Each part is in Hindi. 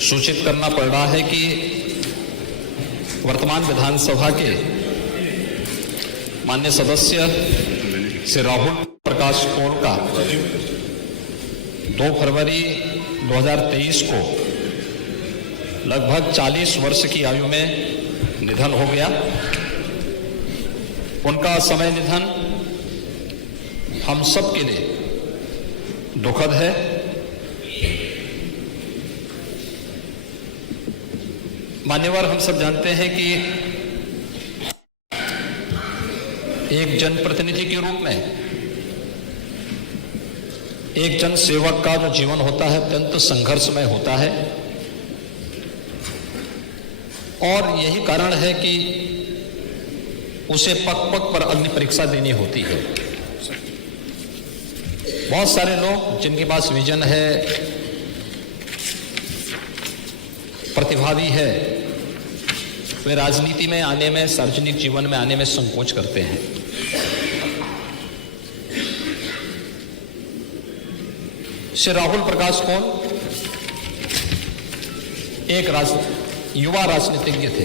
सूचित करना पड़ रहा है कि वर्तमान विधानसभा के माननीय सदस्य श्री राहुल प्रकाश कोल का 2 फरवरी 2023 को लगभग 40 वर्ष की आयु में निधन हो गया। उनका समय निधन हम सब के लिए दुखद है। मान्यवर, हम सब जानते हैं कि एक जनप्रतिनिधि के रूप में एक जन सेवक का जो जीवन होता है अत्यंत संघर्षमय होता है और यही कारण है कि उसे पग पग पर अग्नि परीक्षा देनी होती है। बहुत सारे लोग जिनके पास विजन है, प्रतिभावी है, वे राजनीति में आने में, सार्वजनिक जीवन में आने में संकोच करते हैं। श्री राहुल प्रकाश कोल एक युवा राजनीतिज्ञ थे।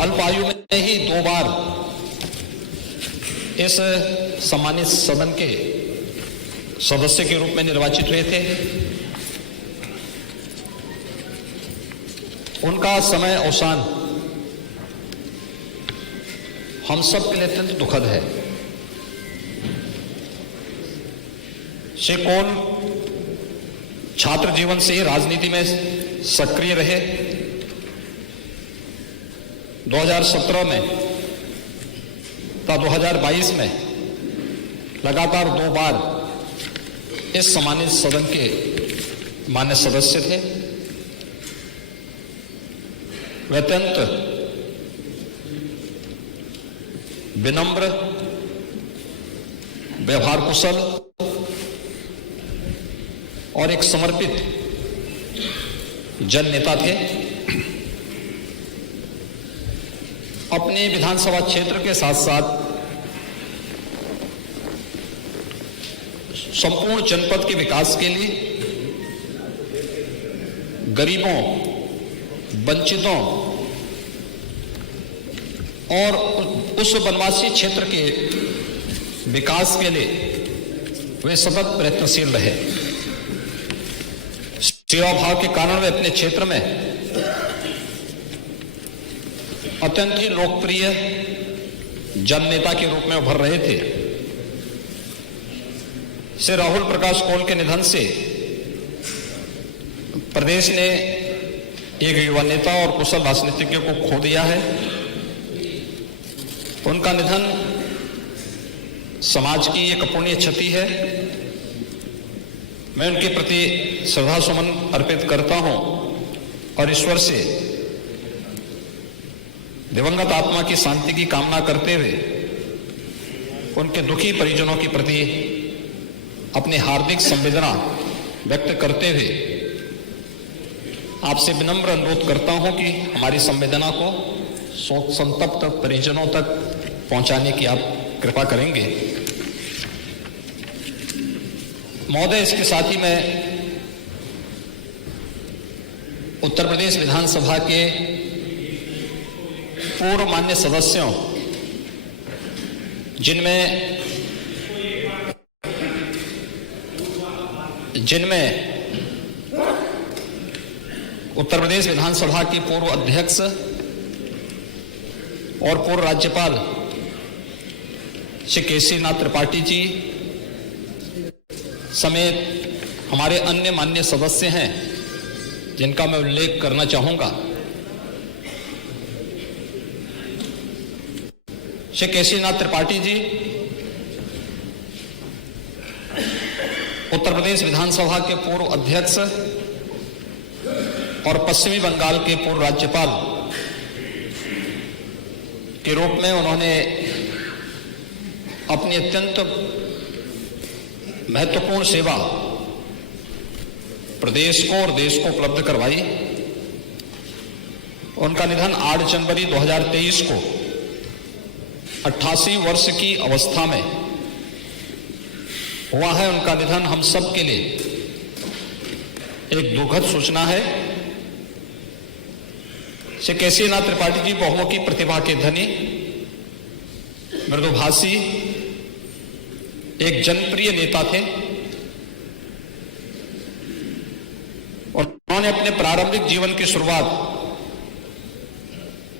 अल्प आयु में ही 2 बार इस सम्मानित सदन के सदस्य के रूप में निर्वाचित हुए थे। उनका समय अवसान हम सब के लिए अत्यंत दुखद है। श्री कोल छात्र जीवन से ही राजनीति में सक्रिय रहे। 2017 में तथा 2022 में लगातार 2 बार इस सम्मानित सदन के मान्य सदस्य थे। वे अत्यंत विनम्र, व्यवहार कुशल और एक समर्पित जन नेता थे। अपने विधानसभा क्षेत्र के साथ साथ संपूर्ण जनपद के विकास के लिए गरीबों, वंचितों और उस वनवासी क्षेत्र के विकास के लिए वे सतत प्रयत्नशील रहे। सेवा भाव के कारण वे अपने क्षेत्र में अत्यंत ही लोकप्रिय जन नेता के रूप में उभर रहे थे। श्री राहुल प्रकाश कोल के निधन से प्रदेश ने एक युवा नेता और कुशल राजनीतिज्ञ को खो दिया है। उनका निधन समाज की एक अपूर्णीय क्षति है। मैं उनके प्रति श्रद्धा सुमन अर्पित करता हूं और ईश्वर से दिवंगत आत्मा की शांति की कामना करते हुए उनके दुखी परिजनों के प्रति अपनी हार्दिक संवेदना व्यक्त करते हुए आपसे विनम्र अनुरोध करता हूं कि हमारी संवेदना को शोक संतप्त परिजनों तक पहुंचाने की आप कृपा करेंगे। महोदय, इसके साथ ही मैं उत्तर प्रदेश विधानसभा के पूर्व मान्य सदस्यों, जिनमें उत्तर प्रदेश विधानसभा के पूर्व अध्यक्ष और पूर्व राज्यपाल श्री केसरीनाथ त्रिपाठी जी समेत हमारे अन्य मान्य सदस्य हैं, जिनका मैं उल्लेख करना चाहूंगा। श्री केसरीनाथ त्रिपाठी जी उत्तर प्रदेश विधानसभा के पूर्व अध्यक्ष और पश्चिमी बंगाल के पूर्व राज्यपाल के रूप में उन्होंने अपनी अत्यंत महत्वपूर्ण सेवा प्रदेश को और देश को उपलब्ध करवाई। उनका निधन 8 जनवरी 2023 को 88 वर्ष की अवस्था में हुआ है। उनका निधन हम सब के लिए एक दुखद सूचना है। श्री केसीनाथ त्रिपाठी जी बहुमुखी प्रतिभा के धनी, मृदुभाषी, एक जनप्रिय नेता थे और उन्होंने अपने प्रारंभिक जीवन की शुरुआत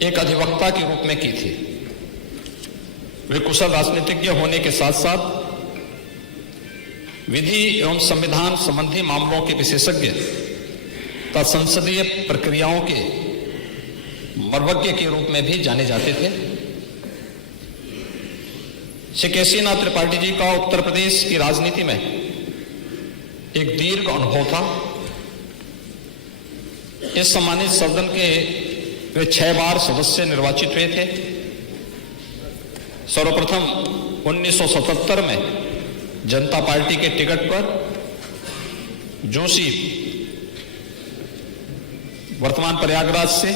एक अधिवक्ता के रूप में की थी। वे कुशल राजनीतिज्ञ होने के साथ साथ विधि एवं संविधान संबंधी मामलों के विशेषज्ञ तथा संसदीय प्रक्रियाओं के मर्मज्ञ के रूप में भी जाने जाते थे। श्री केसीनाथ त्रिपाठी जी का उत्तर प्रदेश की राजनीति में एक दीर्घ अनुभव था। इस सम्मानित सदन के वे 6 बार सदस्य निर्वाचित हुए थे। सर्वप्रथम 1977 में जनता पार्टी के टिकट पर जोशी वर्तमान प्रयागराज से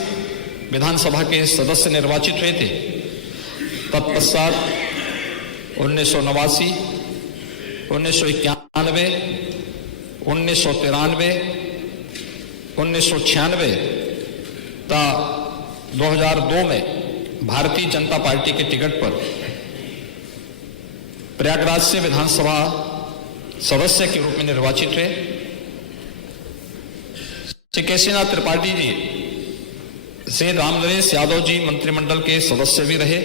विधानसभा के सदस्य निर्वाचित हुए थे। तत्पश्चात 1989, 1991, 1993, 1996 तथा 2002 में भारतीय जनता पार्टी के टिकट पर प्रयागराज से विधानसभा सदस्य के रूप में निर्वाचित हुए। श्री केसीनाथ त्रिपाठी जी से रामनरेश यादव जी मंत्रिमंडल के सदस्य भी रहे।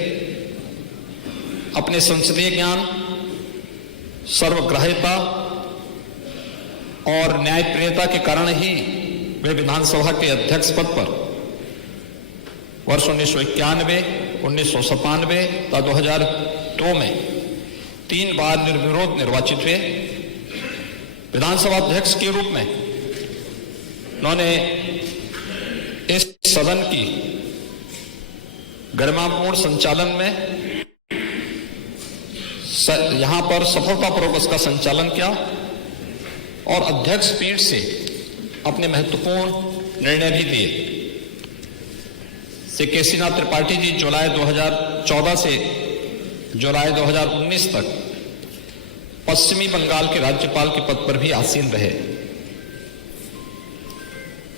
अपने संसदीय ज्ञान, सर्वग्राह्यता और न्यायप्रियता के कारण ही वे विधानसभा के अध्यक्ष पद पर वर्ष 1991, 1997 तथा 2002 में 3 बार निर्विरोध निर्वाचित हुए। विधानसभा अध्यक्ष के रूप में उन्होंने इस सदन की गरिमापूर्ण संचालन में यहां पर सफलतापूर्वक उसका संचालन किया और अध्यक्ष पीठ से अपने महत्वपूर्ण निर्णय भी दिए। श्री केसीनाथ त्रिपाठी जी जुलाई 2014 से जुलाई 2019 तक पश्चिमी बंगाल के राज्यपाल के पद पर भी आसीन रहे।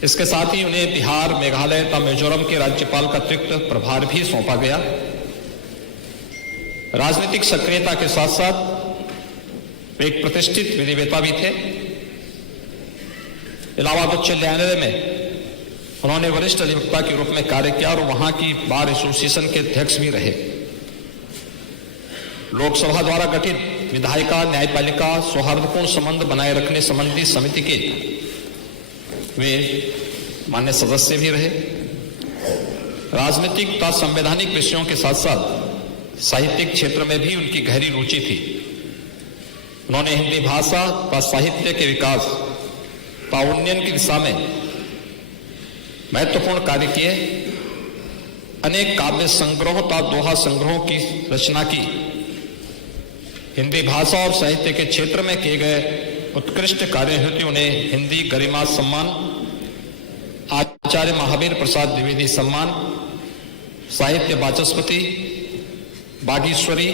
इसके साथ ही उन्हें बिहार, मेघालय तथा मिजोरम के राज्यपाल का अतिरिक्त प्रभार भी सौंपा गया। राजनीतिक सक्रियता के साथ साथ वे एक प्रतिष्ठित विधिवेत्ता भी थे। इलाहाबाद उच्च न्यायालय में उन्होंने वरिष्ठ अधिवक्ता के रूप में कार्य किया और वहां की बार एसोसिएशन के अध्यक्ष भी रहे। लोकसभा द्वारा गठित विधायिका न्यायपालिका सौहार्दपूर्ण संबंध बनाए रखने संबंधी समिति के वे मान्य सदस्य भी रहे। राजनीतिक तथा संवैधानिक विषयों के साथ साथ साहित्यिक क्षेत्र में भी उनकी गहरी रुचि थी। उन्होंने हिंदी भाषा तथा साहित्य के विकास तथा उन्नयन की दिशा में महत्वपूर्ण कार्य किए। अनेक काव्य संग्रहों तथा दोहा संग्रहों की रचना की। हिंदी भाषा और साहित्य के क्षेत्र में किए गए उत्कृष्ट कार्य हेतु उन्हें हिंदी गरिमा सम्मान, आचार्य महावीर प्रसाद द्विवेदी सम्मान, साहित्य वाचस्पति, बागीश्वरी,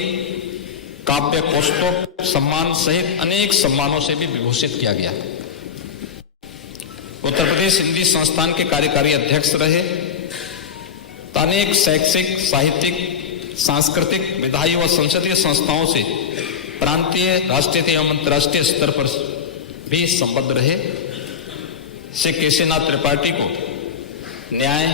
काव्य कौस्तुभ सम्मान सहित अनेक सम्मानों से भी विभूषित किया गया। उत्तर प्रदेश हिंदी संस्थान के कार्यकारी अध्यक्ष रहे। अनेक शैक्षिक, साहित्यिक, सांस्कृतिक, विधायी व संसदीय संस्थाओं से प्रांतीय, राष्ट्रीय एवं अंतर्राष्ट्रीय स्तर पर भी संबद्ध रहे। श्री केसीनाथ त्रिपाठी को न्याय,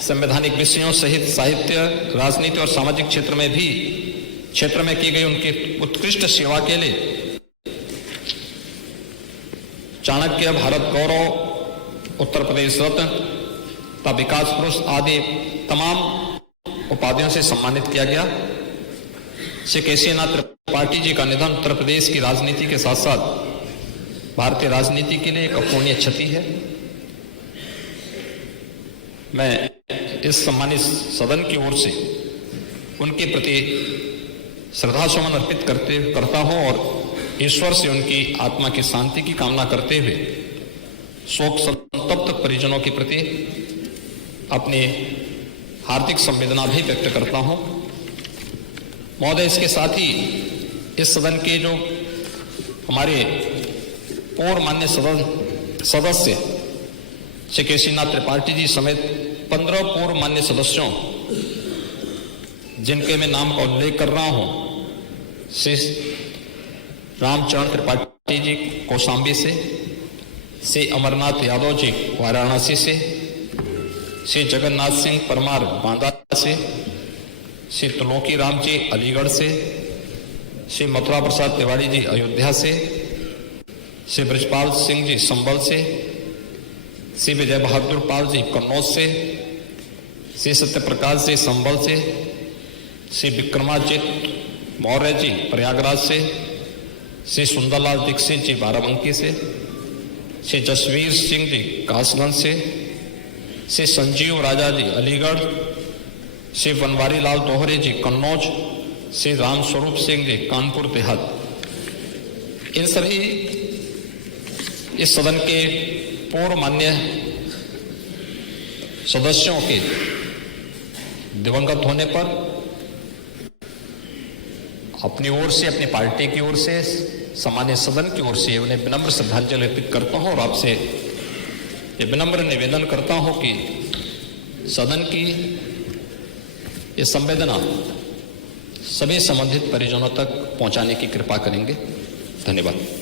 संवैधानिक विषयों सहित साहित्य, राजनीति और सामाजिक क्षेत्र में की गई उनकी उत्कृष्ट सेवा के लिए चाणक्य, भारत गौरव, उत्तर प्रदेश रत्न तथा विकास पुरुष आदि तमाम उपाधियों से सम्मानित किया गया। श्री केसीनाथ त्रिपाठी जी का निधन उत्तर प्रदेश की राजनीति के साथ साथ भारतीय राजनीति के लिए एक अपूर्णीय क्षति है। मैं इस सम्मानित सदन की ओर से उनके प्रति श्रद्धा सुमन अर्पित करता हूं और ईश्वर से उनकी आत्मा की शांति की कामना करते हुए शोक संतप्त परिजनों के प्रति अपनी हार्दिक संवेदना भी व्यक्त करता हूं। महोदय, इसके साथ ही इस सदन के जो हमारे पूर्व मान्य सदस्य श्री केसीनाथ त्रिपाठी जी समेत 15 पूर्व मान्य सदस्यों, जिनके मैं नाम का उल्लेख कर रहा हूं, श्री रामचरण त्रिपाठी जी कौशाम्बी से, श्री अमरनाथ यादव जी वाराणसी से, श्री जगन्नाथ सिंह परमार बांदा से, श्री त्रिलोकी राम जी अलीगढ़ से, श्री मथुरा प्रसाद तिवारी जी अयोध्या से, श्री ब्रजपाल सिंह जी संभल से, श्री विजय बहादुर पाल जी कन्नौज से, श्री सत्यप्रकाश जी संभल से, श्री विक्रमादित्य मौर्य जी प्रयागराज से, श्री सुंदरलाल दीक्षित जी बाराबंकी से, श्री जसवीर सिंह जी कासगंज से, श्री संजीव राजा जी अलीगढ़, श्री बनवारी लाल दोहरे जी कन्नौज, श्री रामस्वरूप सिंह जी कानपुर देहात। इन सभी इस सदन के पूर्व मान्य सदस्यों के दिवंगत होने पर अपनी ओर से, अपनी पार्टी की ओर से, सामान्य सदन की ओर से उन्हें विनम्र श्रद्धांजलि अर्पित करता हूं और आपसे ये विनम्र निवेदन करता हूं कि सदन की ये संवेदना सभी संबंधित परिजनों तक पहुंचाने की कृपा करेंगे। धन्यवाद।